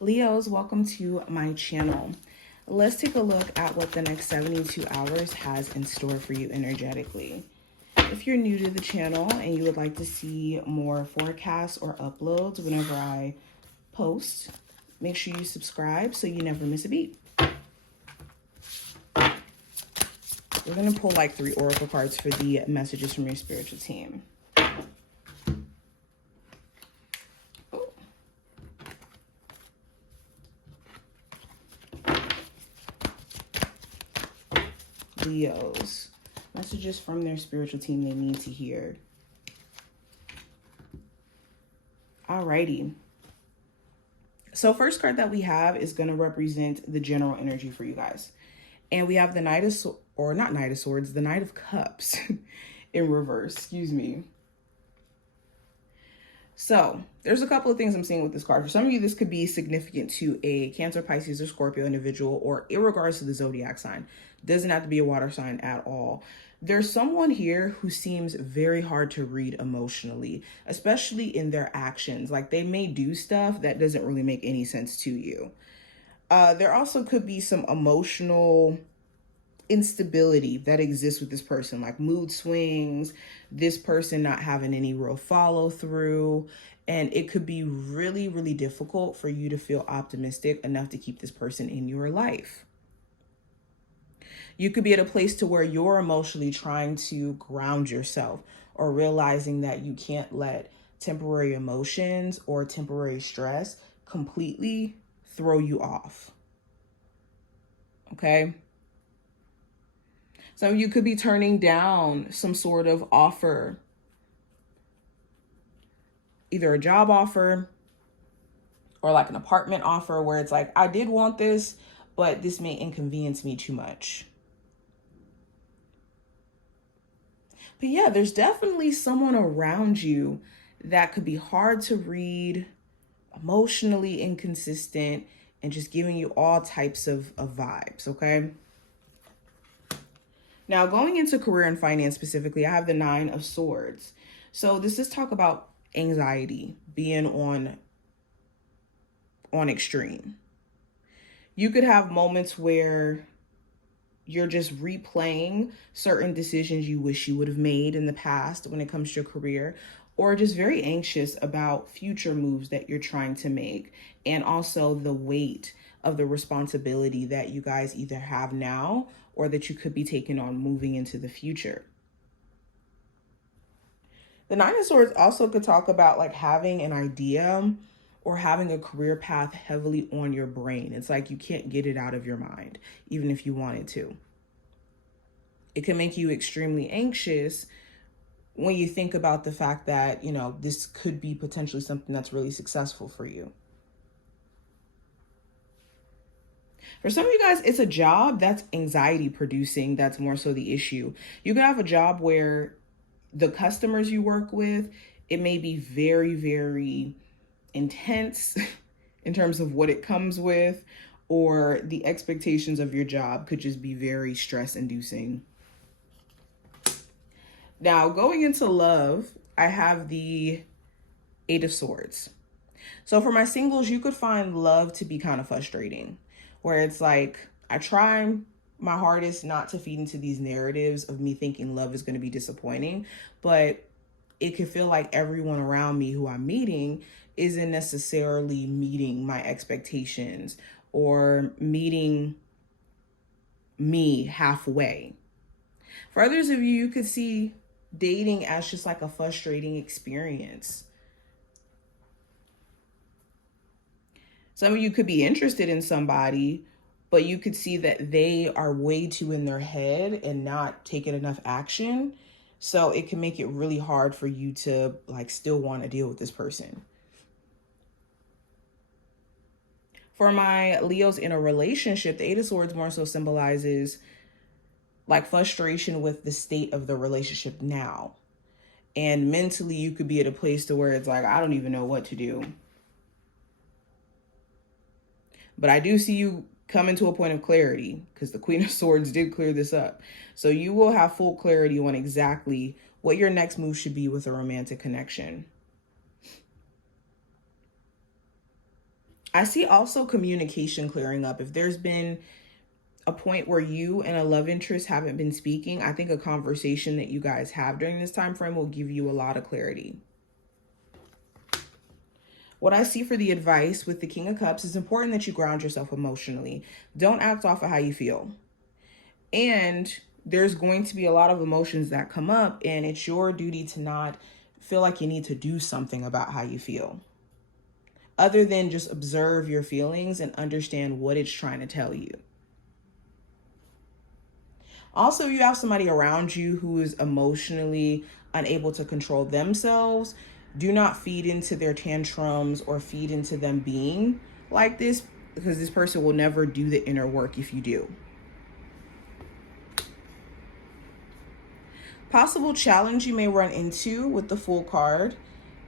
Leos, welcome to my channel. Let's take a look at what the next 72 hours has in store for you energetically. If you're new to the channel and you would like to see more forecasts or uploads whenever I post, make sure you subscribe so you never miss a beat. We're going to pull like 3 oracle cards for the messages from your spiritual team. Leos, messages from their spiritual team they need to hear. Alrighty. So first card that we have is going to represent the general energy for you guys. And we have the Knight of the Knight of Cups in reverse, excuse me. So there's a couple of things I'm seeing with this card. For some of you, this could be significant to a Cancer, Pisces, or Scorpio individual, or in regards to the zodiac sign. Doesn't have to be a water sign at all. There's someone here who seems very hard to read emotionally, especially in their actions. Like they may do stuff that doesn't really make any sense to you. There also could be some emotional instability that exists with this person, like mood swings, this person not having any real follow through. And it could be really, really difficult for you to feel optimistic enough to keep this person in your life. You could be at a place to where you're emotionally trying to ground yourself or realizing that you can't let temporary emotions or temporary stress completely throw you off. Okay? Some of you could be turning down some sort of offer, either a job offer or like an apartment offer where it's like, I did want this, but this may inconvenience me too much. But yeah, there's definitely someone around you that could be hard to read, emotionally inconsistent, and just giving you all types of vibes, okay? Now, going into career and finance specifically, I have the 9 of Swords. So this is talk about anxiety being on extreme. You could have moments where you're just replaying certain decisions you wish you would have made in the past when it comes to your career, or just very anxious about future moves that you're trying to make, and also the weight of the responsibility that you guys either have now or that you could be taking on moving into the future. The 9 of Swords also could talk about like having an idea or having a career path heavily on your brain. It's like you can't get it out of your mind, even if you wanted to. It can make you extremely anxious when you think about the fact that, you know, this could be potentially something that's really successful for you. For some of you guys, it's a job that's anxiety producing. That's more so the issue. You could have a job where the customers you work with, it may be very, very intense in terms of what it comes with, or the expectations of your job could just be very stress inducing. Now, going into love, I have the 8 of Swords. So for my singles, you could find love to be kind of frustrating, where it's like, I try my hardest not to feed into these narratives of me thinking love is going to be disappointing, but it can feel like everyone around me who I'm meeting isn't necessarily meeting my expectations or meeting me halfway. For others of you, you could see dating as just like a frustrating experience. Some of you could be interested in somebody, but you could see that they are way too in their head and not taking enough action. So it can make it really hard for you to like still want to deal with this person. For my Leos in a relationship, the 8 of Swords more so symbolizes like frustration with the state of the relationship now. And mentally, you could be at a place to where it's like, I don't even know what to do. But I do see you coming to a point of clarity because the Queen of Swords did clear this up. So you will have full clarity on exactly what your next move should be with a romantic connection. I see also communication clearing up. If there's been a point where you and a love interest haven't been speaking, I think a conversation that you guys have during this time frame will give you a lot of clarity. What I see for the advice with the King of Cups is important that you ground yourself emotionally. Don't act off of how you feel. And there's going to be a lot of emotions that come up, and it's your duty to not feel like you need to do something about how you feel, other than just observe your feelings and understand what it's trying to tell you. Also, you have somebody around you who is emotionally unable to control themselves. Do not feed into their tantrums or feed into them being like this, because this person will never do the inner work if you do. Possible challenge you may run into with the Fool card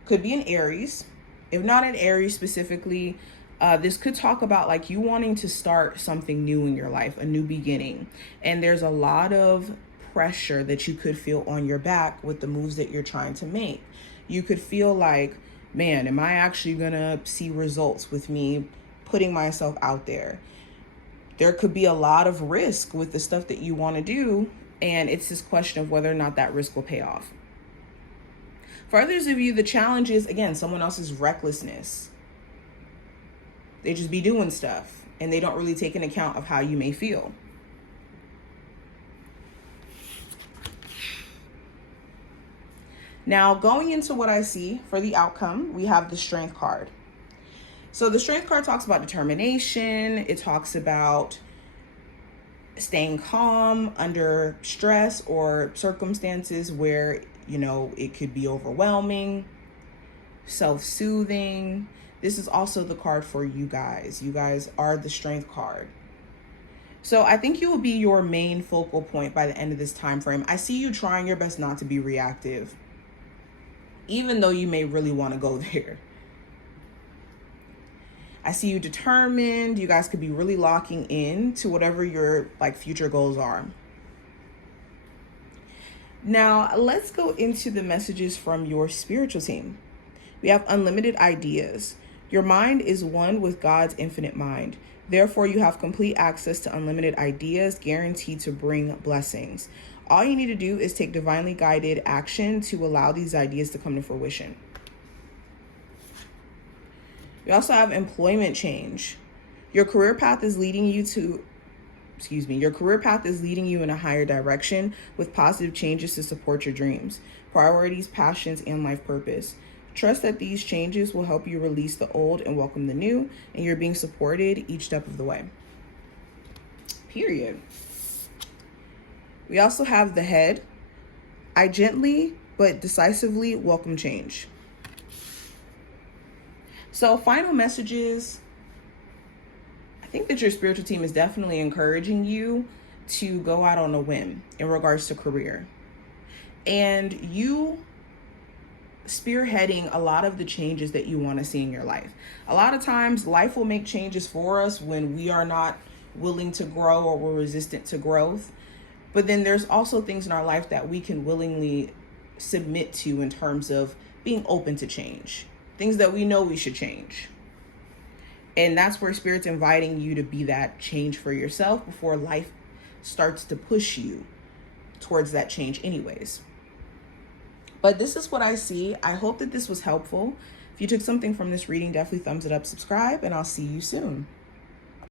could be an Aries. If not an Aries specifically, this could talk about like you wanting to start something new in your life, a new beginning. And there's a lot of pressure that you could feel on your back with the moves that you're trying to make. You could feel like, man, am I actually gonna see results with me putting myself out there? There could be a lot of risk with the stuff that you want to do. And it's this question of whether or not that risk will pay off. For others of you, the challenge is, again, someone else's recklessness. They just be doing stuff and they don't really take into account of how you may feel. Now, going into what I see for the outcome, we have the Strength card. So the Strength card talks about determination. It talks about staying calm under stress or circumstances where, it could be overwhelming, self-soothing. This is also the card for you guys. You guys are the Strength card. So I think you will be your main focal point by the end of this time frame. I see you trying your best not to be reactive, even though you may really want to go there. I see you determined. You guys could be really locking in to whatever your future goals are. Now, let's go into the messages from your spiritual team. We have unlimited ideas. Your mind is one with God's infinite mind. Therefore, you have complete access to unlimited ideas guaranteed to bring blessings. All you need to do is take divinely guided action to allow these ideas to come to fruition. We also have employment change. Your career path is leading you in a higher direction with positive changes to support your dreams, priorities, passions, and life purpose. Trust that these changes will help you release the old and welcome the new, and you're being supported each step of the way. Period. We also have the Head. I gently but decisively welcome change. So final messages. I think that your spiritual team is definitely encouraging you to go out on a whim in regards to career. And you spearheading a lot of the changes that you want to see in your life. A lot of times life will make changes for us when we are not willing to grow or we're resistant to growth. But then there's also things in our life that we can willingly submit to in terms of being open to change, things that we know we should change. And that's where Spirit's inviting you to be that change for yourself before life starts to push you towards that change anyways. But this is what I see. I hope that this was helpful. If you took something from this reading, definitely thumbs it up, subscribe, and I'll see you soon.